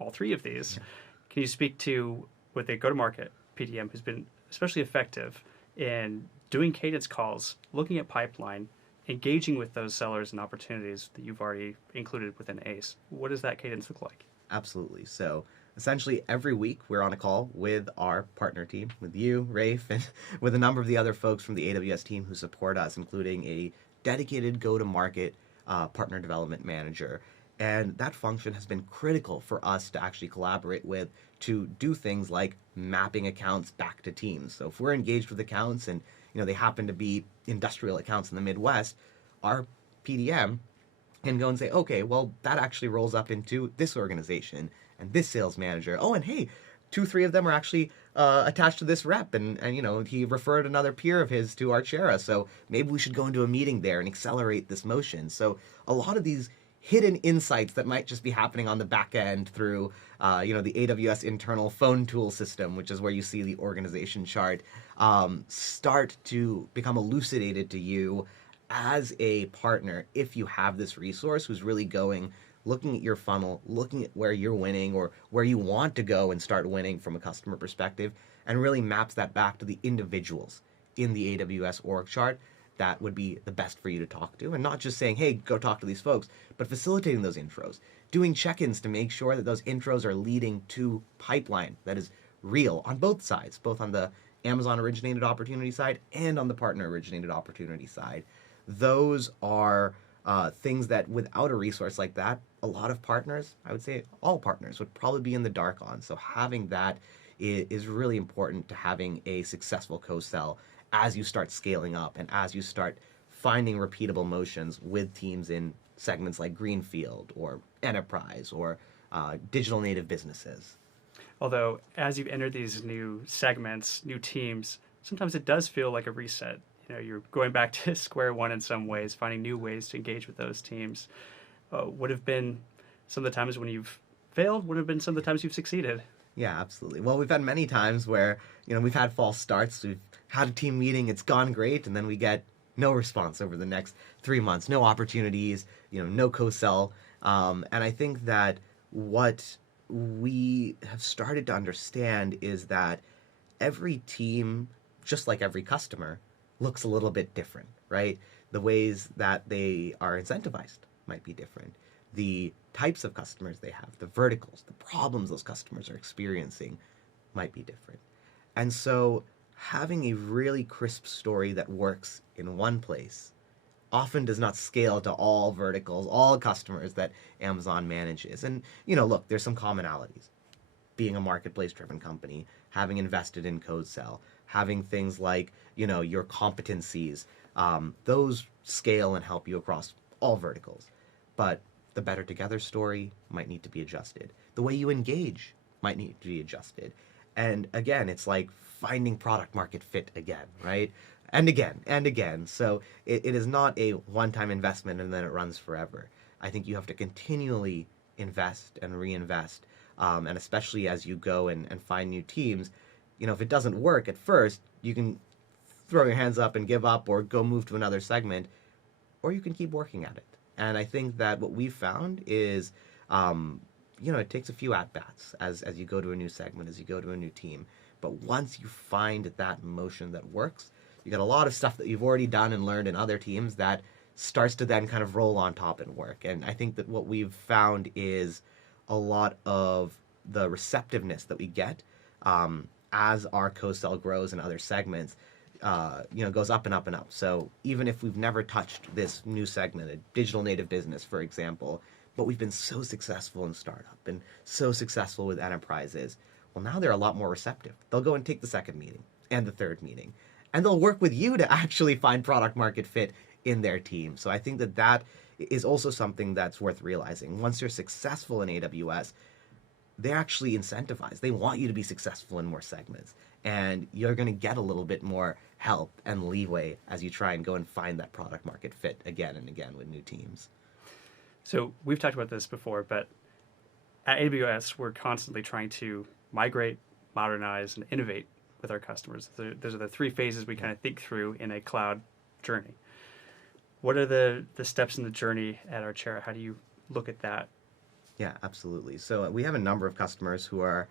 all three of these. Yeah. Can you speak to what the go-to-market PTM has been especially effective in doing cadence calls, looking at pipeline, engaging with those sellers and opportunities that you've already included within ACE? What does that cadence look like? Absolutely. So essentially every week we're on a call with our partner team, with you, Rafe, and with a number of the other folks from the AWS team who support us, including a dedicated go-to-market partner development manager. And that function has been critical for us to actually collaborate with to do things like mapping accounts back to teams. So if we're engaged with accounts and they happen to be industrial accounts in the Midwest, our PDM can go and say, okay, well, that actually rolls up into this organization and this sales manager. Oh, and hey, 2-3 of them are actually attached to this rep, and he referred another peer of his to Archera, so maybe we should go into a meeting there and accelerate this motion. So a lot of these hidden insights that might just be happening on the back end through the AWS internal phone tool system, which is where you see the organization chart, start to become elucidated to you as a partner if you have this resource who's really looking at your funnel, looking at where you're winning or where you want to go and start winning from a customer perspective, and really maps that back to the individuals in the AWS org chart that would be the best for you to talk to. And not just saying, hey, go talk to these folks, but facilitating those intros, doing check-ins to make sure that those intros are leading to pipeline that is real on both sides, both on the Amazon originated opportunity side and on the partner originated opportunity side. Those are things that without a resource like that, a lot of partners, I would say all partners, would probably be in the dark on. So having that is really important to having a successful co-sell as you start scaling up and as you start finding repeatable motions with teams in segments like Greenfield or Enterprise or digital native businesses. Although, as you've entered these new segments, new teams, sometimes it does feel like a reset. You're going back to square one in some ways, finding new ways to engage with those teams. Would have been some of the times when you've failed, would have been some of the times you've succeeded. Yeah, absolutely. Well, we've had many times where, we've had false starts. We've had a team meeting, it's gone great, and then we get no response over the next 3 months, no opportunities, no co-sell. And I think that what we have started to understand is that every team, just like every customer, looks a little bit different, right? The ways that they are incentivized might be different. The types of customers they have, the verticals, the problems those customers are experiencing might be different. And so having a really crisp story that works in one place often does not scale to all verticals, all customers that Amazon manages. And, look, there's some commonalities. Being a marketplace-driven company, having invested in CodeCell, having things like, your competencies, those scale and help you across all verticals. But the Better Together story might need to be adjusted. The way you engage might need to be adjusted. And again, it's like finding product market fit again, right? And again, and again. So it is not a one-time investment and then it runs forever. I think you have to continually invest and reinvest. And especially as you go and find new teams, if it doesn't work at first, you can throw your hands up and give up or go move to another segment, or you can keep working at it. And I think that what we've found is, it takes a few at-bats as you go to a new segment, as you go to a new team. But once you find that motion that works, you got a lot of stuff that you've already done and learned in other teams that starts to then kind of roll on top and work. And I think that what we've found is a lot of the receptiveness that we get as our co-sell grows in other segments, goes up and up and up. So even if we've never touched this new segment, a digital native business, for example, but we've been so successful in startup and so successful with enterprises. Well, now they're a lot more receptive. They'll go and take the second meeting and the third meeting, and they'll work with you to actually find product market fit in their team. So I think that that is also something that's worth realizing. Once you're successful in AWS, they're actually incentivized. They want you to be successful in more segments. And you're going to get a little bit more help and leeway as you try and go and find that product market fit again and again with new teams. So we've talked about this before, but at AWS, we're constantly trying to migrate, modernize, and innovate with our customers. Those are the three phases we kind of think through in a cloud journey. What are the steps in the journey at Archera? How do you look at that? Yeah, absolutely. So we have a number of customers who are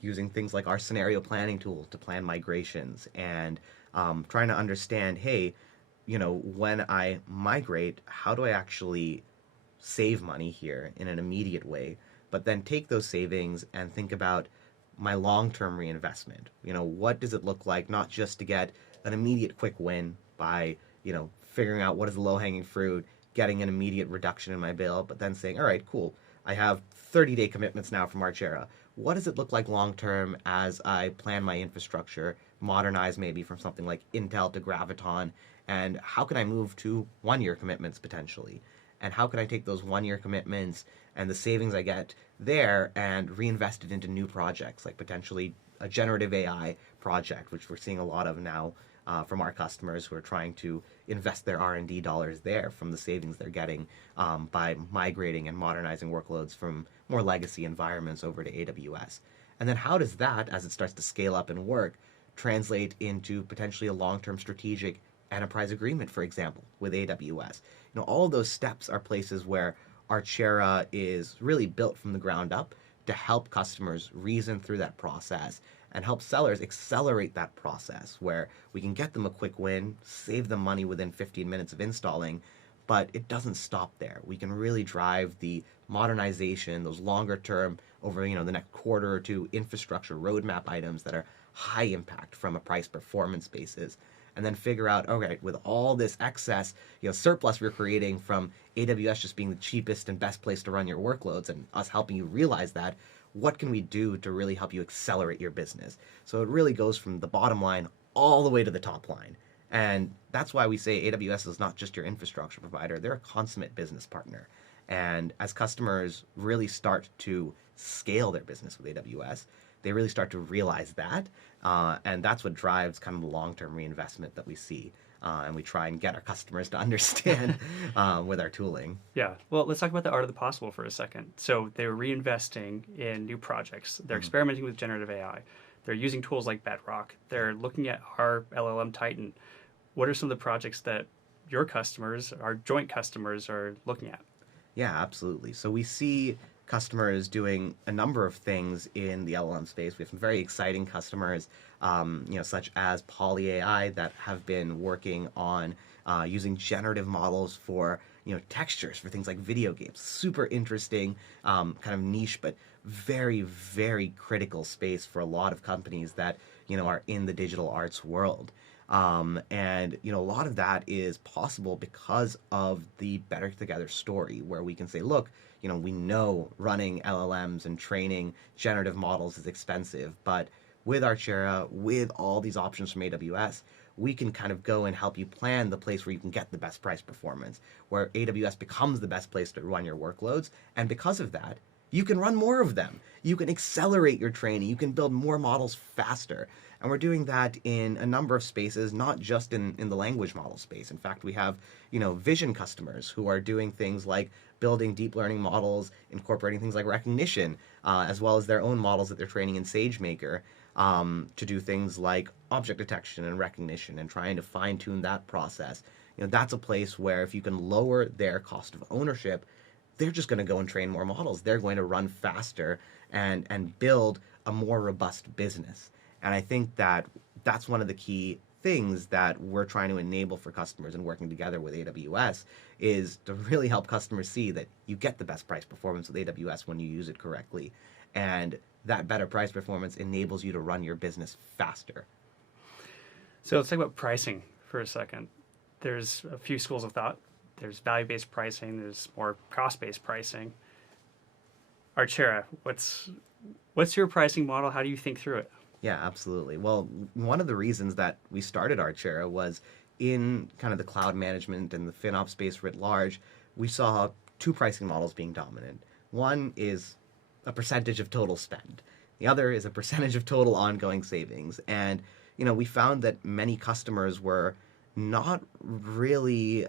using things like our scenario planning tool to plan migrations and trying to understand, hey, when I migrate, how do I actually save money here in an immediate way, but then take those savings and think about my long-term reinvestment. What does it look like, not just to get an immediate quick win by, figuring out what is the low-hanging fruit, getting an immediate reduction in my bill, but then saying, all right, cool, I have 30-day commitments now from Archera. What does it look like long-term as I plan my infrastructure, modernize maybe from something like Intel to Graviton, and how can I move to one-year commitments potentially? And how can I take those one-year commitments and the savings I get there and reinvest it into new projects, like potentially a generative AI project, which we're seeing a lot of now from our customers who are trying to invest their R&D dollars there from the savings they're getting by migrating and modernizing workloads from more legacy environments over to AWS. And then how does that, as it starts to scale up and work, translate into potentially a long-term strategic enterprise agreement, for example, with AWS? All of those steps are places where Archera is really built from the ground up to help customers reason through that process and help sellers accelerate that process where we can get them a quick win, save them money within 15 minutes of installing, but it doesn't stop there. We can really drive the modernization, those longer term, over the next quarter or two, infrastructure roadmap items that are high impact from a price performance basis, and then figure out, okay, with all this excess, surplus we're creating from AWS just being the cheapest and best place to run your workloads and us helping you realize that, what can we do to really help you accelerate your business? So it really goes from the bottom line all the way to the top line. And that's why we say AWS is not just your infrastructure provider, they're a consummate business partner. And as customers really start to scale their business with AWS, they really start to realize that. And that's what drives kind of the long-term reinvestment that we see. And we try and get our customers to understand with our tooling. Yeah. Well, let's talk about the art of the possible for a second. So they're reinvesting in new projects. They're experimenting with generative AI. They're using tools like Bedrock. They're looking at our LLM Titan. What are some of the projects that your customers, our joint customers, are looking at? Yeah, absolutely. So we see customers doing a number of things in the LLM space. We have some very exciting customers, such as Poly AI, that have been working on using generative models for textures for things like video games. Super interesting, kind of niche, but very, very critical space for a lot of companies that are in the digital arts world. And a lot of that is possible because of the Better Together story, where we can say, look, we know running LLMs and training generative models is expensive, but with Archera, with all these options from AWS, we can kind of go and help you plan the place where you can get the best price performance, where AWS becomes the best place to run your workloads. And because of that, you can run more of them. You can accelerate your training. You can build more models faster. And we're doing that in a number of spaces, not just in the language model space. In fact, we have, vision customers who are doing things like building deep learning models, incorporating things like recognition, as well as their own models that they're training in SageMaker to do things like object detection and recognition and trying to fine tune that process. That's a place where if you can lower their cost of ownership, they're just going to go and train more models. They're going to run faster and build a more robust business. And I think that that's one of the key things that we're trying to enable for customers and working together with AWS is to really help customers see that you get the best price performance with AWS when you use it correctly. And that better price performance enables you to run your business faster. So let's talk about pricing for a second. There's a few schools of thought. There's value-based pricing. There's more cost-based pricing. Archera, what's your pricing model? How do you think through it? Yeah, absolutely. Well, one of the reasons that we started Archera was in kind of the cloud management and the FinOps space writ large, we saw two pricing models being dominant. One is a percentage of total spend. The other is a percentage of total ongoing savings. And, we found that many customers were not really,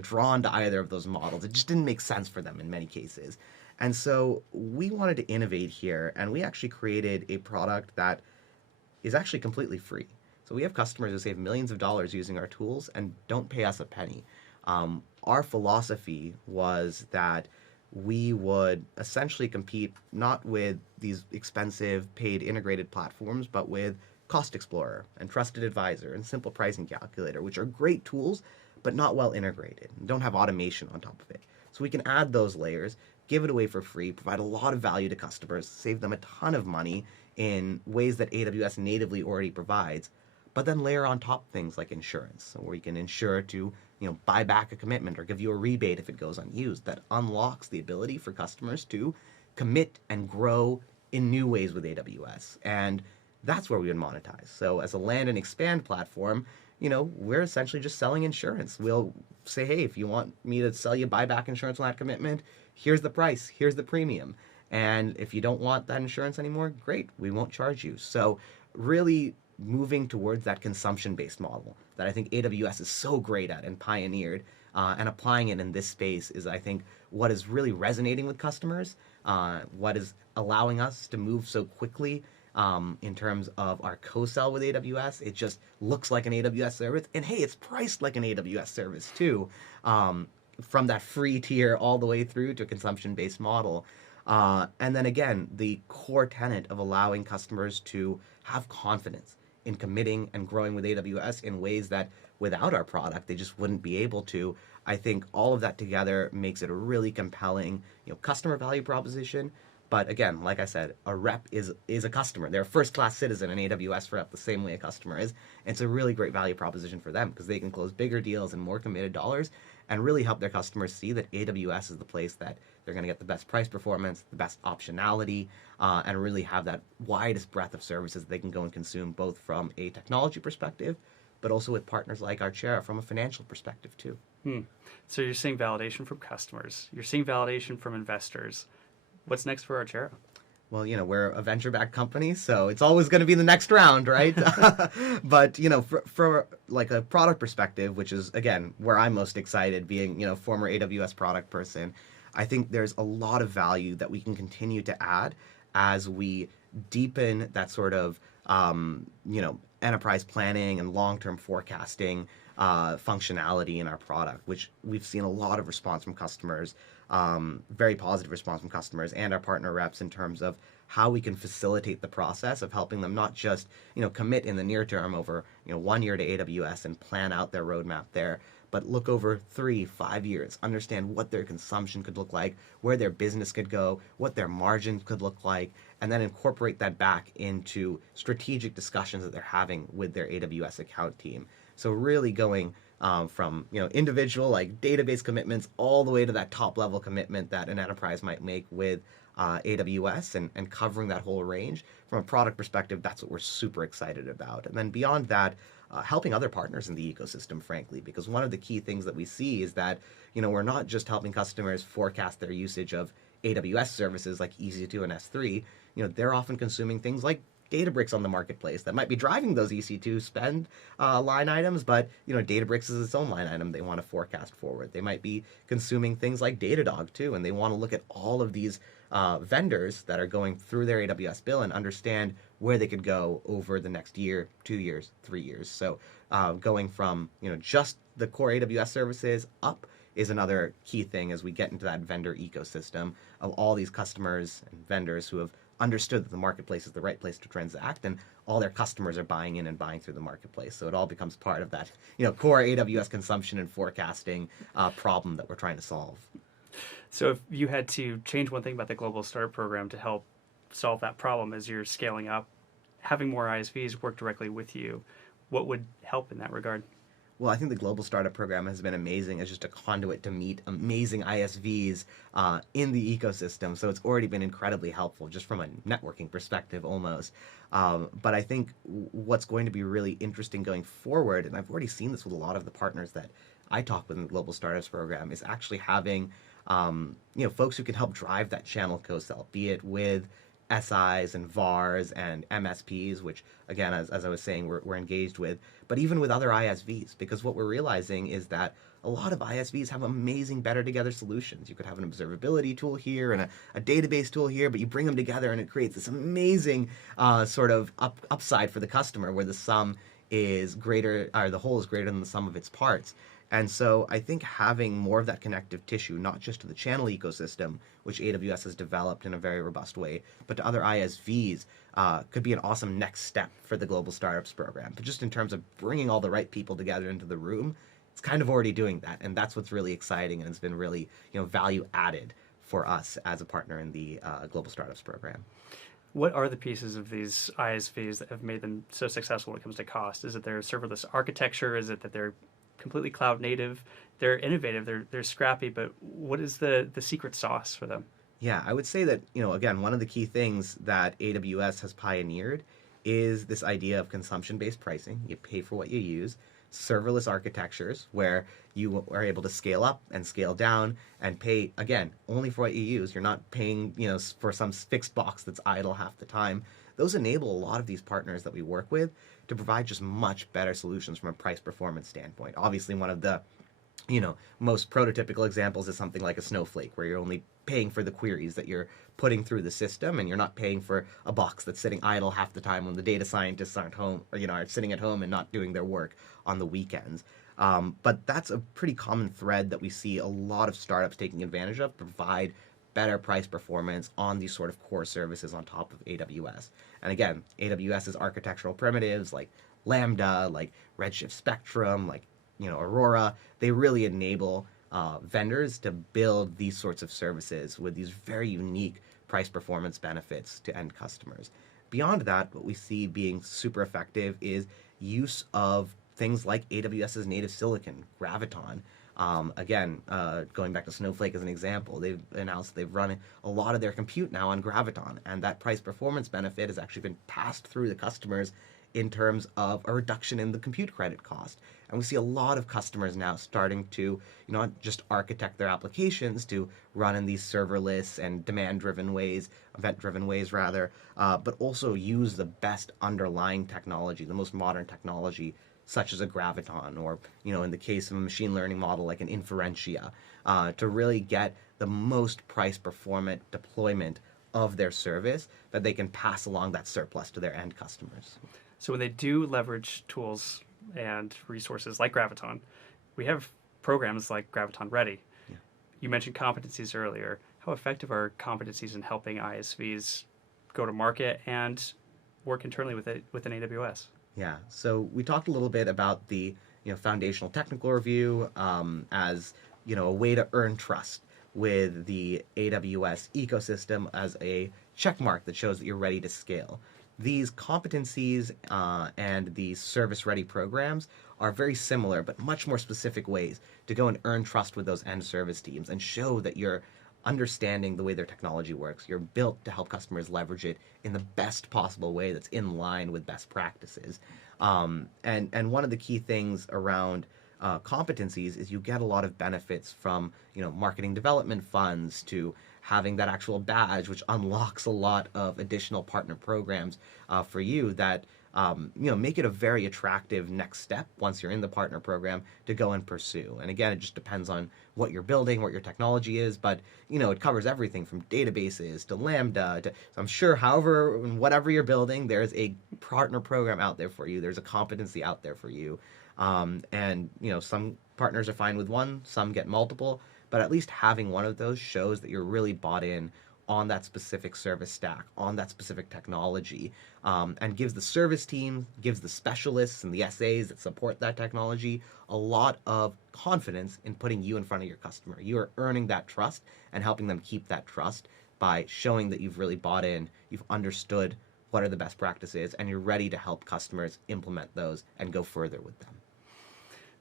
drawn to either of those models. It just didn't make sense for them in many cases. And so we wanted to innovate here, and we actually created a product that is actually completely free. So we have customers who save millions of dollars using our tools and don't pay us a penny. Our philosophy was that we would essentially compete not with these expensive paid integrated platforms, but with Cost Explorer and Trusted Advisor and Simple Pricing Calculator, which are great tools, but not well integrated and don't have automation on top of it. So we can add those layers, give it away for free, provide a lot of value to customers, save them a ton of money in ways that AWS natively already provides, but then layer on top things like insurance, so where you can insure to buy back a commitment or give you a rebate if it goes unused. That unlocks the ability for customers to commit and grow in new ways with AWS. And that's where we would monetize. So as a land and expand platform, we're essentially just selling insurance. We'll say, hey, if you want me to sell you buyback insurance on that commitment, here's the price, here's the premium. And if you don't want that insurance anymore, great, we won't charge you. So really moving towards that consumption-based model that I think AWS is so great at and pioneered, and applying it in this space is, I think, what is really resonating with customers, what is allowing us to move so quickly in terms of our co-sell with AWS. It just looks like an AWS service, and hey, it's priced like an AWS service too, from that free tier all the way through to a consumption-based model. And then again, the core tenet of allowing customers to have confidence in committing and growing with AWS in ways that without our product, they just wouldn't be able to. I think all of that together makes it a really compelling, customer value proposition. But again, like I said, a rep is a customer. They're a first-class citizen in AWS rep the same way a customer is. And it's a really great value proposition for them because they can close bigger deals and more committed dollars and really help their customers see that AWS is the place that they're going to get the best price performance, the best optionality, and really have that widest breadth of services they can go and consume, both from a technology perspective, but also with partners like Archera from a financial perspective too. So you're seeing validation from customers. You're seeing validation from investors. What's next for Archera? Well, we're a venture-backed company, so it's always going to be the next round, right? But, for like a product perspective, which is, again, where I'm most excited, being, former AWS product person, I think there's a lot of value that we can continue to add as we deepen that sort of, enterprise planning and long-term forecasting functionality in our product, which we've seen a lot of response from customers, very positive response from customers and our partner reps in terms of how we can facilitate the process of helping them not just, commit in the near term over, 1 year to AWS and plan out their roadmap there, but look over 3-5 years, understand what their consumption could look like, where their business could go, what their margin could look like, and then incorporate that back into strategic discussions that they're having with their AWS account team. So really going from individual like database commitments all the way to that top level commitment that an enterprise might make with AWS and covering that whole range. From a product perspective, that's what we're super excited about. And then beyond that, helping other partners in the ecosystem, frankly, because one of the key things that we see is that we're not just helping customers forecast their usage of AWS services like EC2 and S3. They're often consuming things like Databricks on the marketplace that might be driving those EC2 spend line items, but Databricks is its own line item they want to forecast forward. They might be consuming things like Datadog too, and they want to look at all of these vendors that are going through their AWS bill and understand where they could go over the next year, 2 years, 3 years. So going from just the core AWS services up is another key thing as we get into that vendor ecosystem of all these customers and vendors who have understood that the marketplace is the right place to transact, and all their customers are buying in and buying through the marketplace. So it all becomes part of that, core AWS consumption and forecasting problem that we're trying to solve. So if you had to change one thing about the Global Startup Program to help solve that problem as you're scaling up, having more ISVs work directly with you, what would help in that regard? Well, I think the Global Startup Program has been amazing as just a conduit to meet amazing ISVs in the ecosystem. So it's already been incredibly helpful just from a networking perspective almost. But I think what's going to be really interesting going forward, and I've already seen this with a lot of the partners that I talk with in the Global Startups Program, is actually having folks who can help drive that channel co-sell, be it with SIs and VARs and MSPs, which again, as I was saying, we're engaged with, but even with other ISVs, because what we're realizing is that a lot of ISVs have amazing better together solutions. You could have an observability tool here and a database tool here, but you bring them together and it creates this amazing sort of upside for the customer where the sum is greater, or the whole is greater than the sum of its parts. And so I think having more of that connective tissue, not just to the channel ecosystem, which AWS has developed in a very robust way, but to other ISVs, could be an awesome next step for the Global Startups Program. But just in terms of bringing all the right people together into the room, it's kind of already doing that. And that's what's really exciting and it's been really value added for us as a partner in the Global Startups Program. What are the pieces of these ISVs that have made them so successful when it comes to cost? Is it their serverless architecture? Is it that they're completely cloud native? They're innovative, they're scrappy, but what is the secret sauce for them? Yeah, I would say that, again, one of the key things that AWS has pioneered is this idea of consumption-based pricing. You pay for what you use, serverless architectures where you are able to scale up and scale down and pay, again, only for what you use. You're not paying, for some fixed box that's idle half the time. Those enable a lot of these partners that we work with to provide just much better solutions from a price performance standpoint. Obviously, one of the most prototypical examples is something like a Snowflake, where you're only paying for the queries that you're putting through the system, and you're not paying for a box that's sitting idle half the time when the data scientists aren't home, or are sitting at home and not doing their work on the weekends. But that's a pretty common thread that we see a lot of startups taking advantage of, provide better price performance on these sort of core services on top of AWS. And again, AWS's architectural primitives like Lambda, like Redshift Spectrum, like Aurora, they really enable vendors to build these sorts of services with these very unique price performance benefits to end customers. Beyond that, what we see being super effective is use of things like AWS's native silicon, Graviton. Going back to Snowflake as an example, they've announced they've run a lot of their compute now on Graviton, and that price performance benefit has actually been passed through the customers in terms of a reduction in the compute credit cost. And we see a lot of customers now starting to, not just architect their applications to run in these serverless and demand-driven ways, event-driven ways rather, but also use the best underlying technology, the most modern technology, such as a Graviton, or, in the case of a machine learning model like an Inferentia, to really get the most price-performant deployment of their service that they can pass along that surplus to their end customers. So when they do leverage tools and resources like Graviton, we have programs like Graviton Ready. Yeah. You mentioned competencies earlier. How effective are competencies in helping ISVs go to market and work internally within AWS? Yeah, so we talked a little bit about the foundational technical review as a way to earn trust with the AWS ecosystem as a check mark that shows that you're ready to scale. These competencies and these service-ready programs are very similar, but much more specific ways to go and earn trust with those end service teams and show that you're understanding the way their technology works. You're built to help customers leverage it in the best possible way that's in line with best practices. And one of the key things around competencies is you get a lot of benefits from marketing development funds to having that actual badge, which unlocks a lot of additional partner programs for you that make it a very attractive next step once you're in the partner program to go and pursue. And again, it just depends on what you're building, what your technology is, but it covers everything from databases to Lambda to, so I'm sure whatever you're building, there's a partner program out there for you. There's a competency out there for you. And some partners are fine with one, some get multiple, but at least having one of those shows that you're really bought in on that specific service stack, on that specific technology, and gives the service team, gives the specialists and the SAs that support that technology a lot of confidence in putting you in front of your customer. You are earning that trust and helping them keep that trust by showing that you've really bought in, you've understood what are the best practices, and you're ready to help customers implement those and go further with them.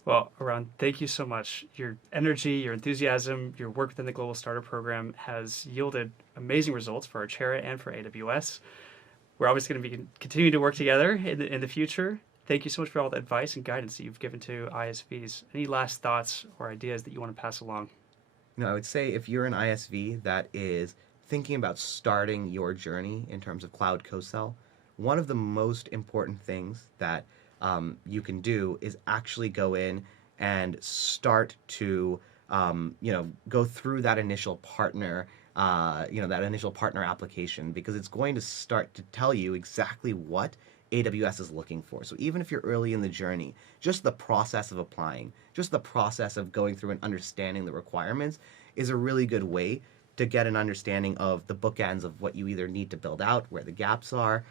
Well, Aran, thank you so much. Your energy, your enthusiasm, your work within the Global Startup Program has yielded amazing results for Archera and for AWS. We're obviously going to be continuing to work together in the future. Thank you so much for all the advice and guidance that you've given to ISVs. Any last thoughts or ideas that you want to pass along? I would say if you're an ISV that is thinking about starting your journey in terms of cloud co-sell, one of the most important things that you can do is actually go in and start to go through that initial partner that initial partner application, because it's going to start to tell you exactly what AWS is looking for. So even if you're early in the journey, just the process of applying, just the process of going through and understanding the requirements is a really good way to get an understanding of the bookends of what you either need to build out, where the gaps are,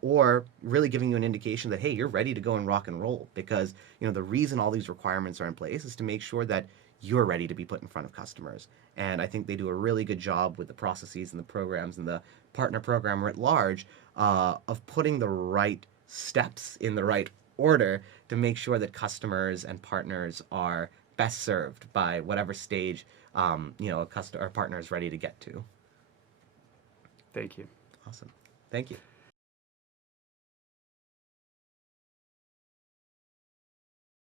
or really giving you an indication that, hey, you're ready to go and rock and roll. Because the reason all these requirements are in place is to make sure that you're ready to be put in front of customers. And I think they do a really good job with the processes and the programs and the partner program writ large of putting the right steps in the right order to make sure that customers and partners are best served by whatever stage a customer or partner is ready to get to. Thank you. Awesome. Thank you.